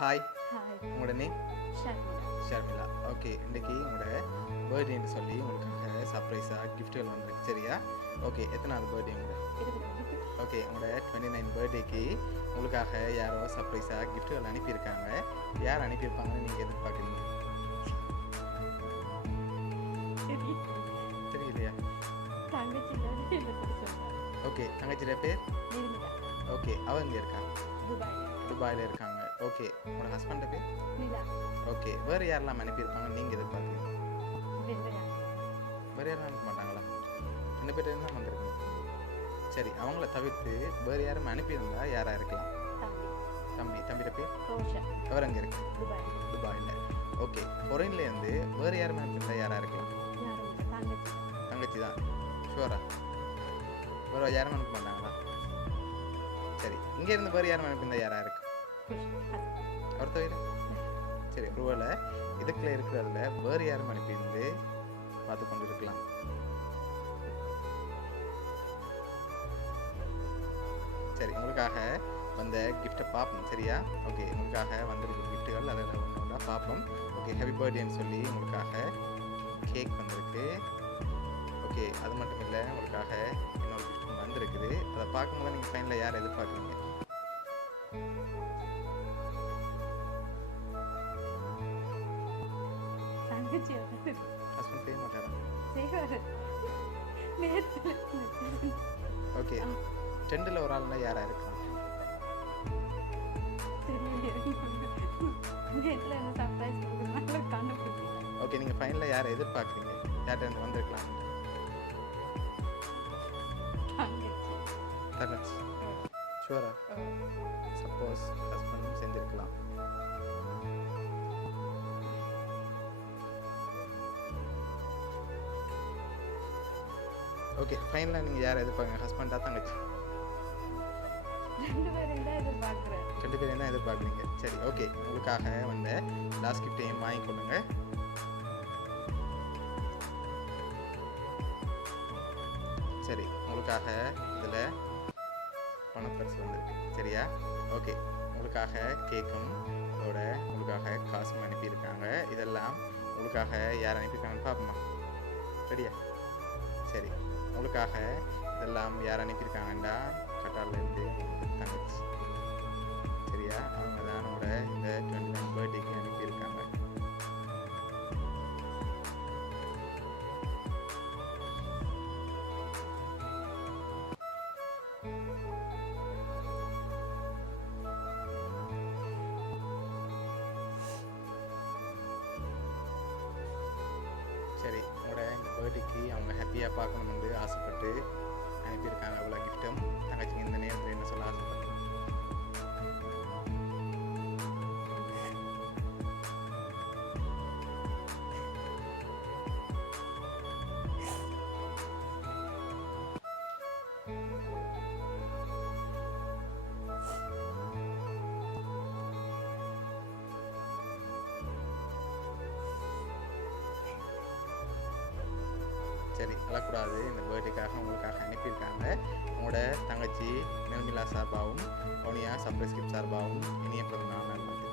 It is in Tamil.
ஹாய், உங்களோட நேம்? ஷர்மிளா. ஓகே, இன்றைக்கி உங்களோட பர்த்டேன்னு சொல்லி உங்களுக்காக சர்ப்ரைஸாக கிஃப்ட்டுகள் வந்துருக்கு. சரியா? ஓகே, எத்தனாவது பர்த்டே உங்களுக்கு? ஓகே, உங்களோட 29 பர்த்டேக்கு உங்களுக்காக யாரோ சர்ப்ரைஸாக கிஃப்ட்டுகள் அனுப்பியிருக்காங்க. யார் அனுப்பியிருப்பாங்கன்னு நீங்கள் எதிர்பார்க்குறீங்க? தெரியலையா? ஓகே, தங்கச்சியோட பேர்? ஓகே, அவ இங்கே இருக்காங்க? துபாயில் இருக்காங்க. ஓகே, உங்களோட ஹஸ்பண்ட் பேர்? ஓகே, வேறு யாரெல்லாம் அனுப்பியிருப்பாங்க நீங்கள் எதிர்பார்க்குறீங்க? வேறு யாரும் அனுப்ப மாட்டாங்களா? 2 பேர் தான் வந்திருக்கீங்க. சரி, அவங்கள தவிர்த்து வேறு யாரும் அனுப்பியிருந்தா யாராக இருக்கலாம்? தம்பியோட பேர்? அவர் அங்கே இருக்கு துபாயில். ஓகே, ஃபொரின்லேருந்து வேறு யாரும் அனுப்பியிருந்தா யாராக இருக்கலாம்? தங்கச்சி தான். ஷுவரா? வேறு யாரும் அனுப்ப மாட்டாங்களா? சரி, இங்கேருந்து வேறு யாரும் அனுப்பியிருந்தா யாராக இருக்கு? அவர் தவிர? சரி, ஒருவேளை இதுக்குள்ள இருக்கிறதுல வேறு யாரும் அனுப்பியிருந்து பார்த்து கொண்டு இருக்கலாம். சரி, உங்களுக்காக வந்த கிஃப்டை பார்ப்போம். சரியா? ஓகே, உங்களுக்காக வந்திருக்க கிஃப்ட்டுகள் அதில் ஒன்று ஒன்றா பார்ப்போம். ஓகே, ஹாப்பி பர்த்டேன்னு சொல்லி உங்களுக்காக கேக் வந்திருக்கு. ஓகே, அது மட்டும் இல்லை, உங்களுக்காக இன்னொரு கிஃப்ட் வந்திருக்குது. அதை பார்க்கும்போது நீங்கள் ஃபைனலில் யார் எதிர்பார்க்குறீங்க? ஹஸ்பண்ட் செய்ய மாட்டாரா? ஓகே, 2ல் ஒரு ஆள்னா யாரா இருக்கலாம்? ஓகே, நீங்கள் ஃபைனலில் யாரை எதிர்பார்க்குறீங்க? யார்கிட்ட இருந்து வந்திருக்கலாம்? தங்கச்சி. ஷுவரா? சப்போஸ் ஹஸ்பண்டும் செஞ்சிருக்கலாம். ஓகே, ஃபைனலாக நீங்கள் யாரை எதிர்பார்க்குங்க? ஹஸ்பண்டா தங்கச்சி? 2 பேரையும் தான் எதிர்பார்க்குறீங்க. சரி, ஓகே, உங்களுக்காக வந்த லாஸ்ட் கிஃப்டையும் வாங்கிக்கொள்ளுங்க. சரி, உங்களுக்காக இதில் பணப்பரிசு வந்துருக்கு. சரியா? ஓகே, உங்களுக்காக கேக்கும் அதோட உங்களுக்காக காசும் அனுப்பியிருக்காங்க. இதெல்லாம் உங்களுக்காக யார் அனுப்பியிருக்காங்கன்னு பார்ப்போமா? ரெடியா? சரி, உங்களுக்காக இதெல்லாம் யார் அனுப்பியிருக்காங்கண்டா கட்டார்லேருந்து தங்கச்சி. சரியா? அவங்க தான் உங்களோட இந்த 29 பர்த்டேக்கு அனுப்பியிருக்காங்க. சரி, உங்களோட இந்த பர்த்டேக்கு அவங்க ஹாப்பியாக பார்க்கணும்னு ஆசைப்பட்டு அனுப்பியிருக்காங்க. அவ்வளோ கிஃப்ட்டும் தங்கச்சிங்க இந்த நேரத்தில் என்ன சொல்ல ஆசைப்பட்டு? சரி, அழக்கூடாது. இந்த பர்த்டேக்காக உங்களுக்காக அனுப்பியிருக்காங்க. உங்களோட தங்கச்சி நிர்மலா சார்பாகவும் அவனியா சர்ப்ரைஸ் கிஃப்ட் சார்பாகவும் இனிய பிறந்த நாள் நல்வாழ்த்துக்கள்.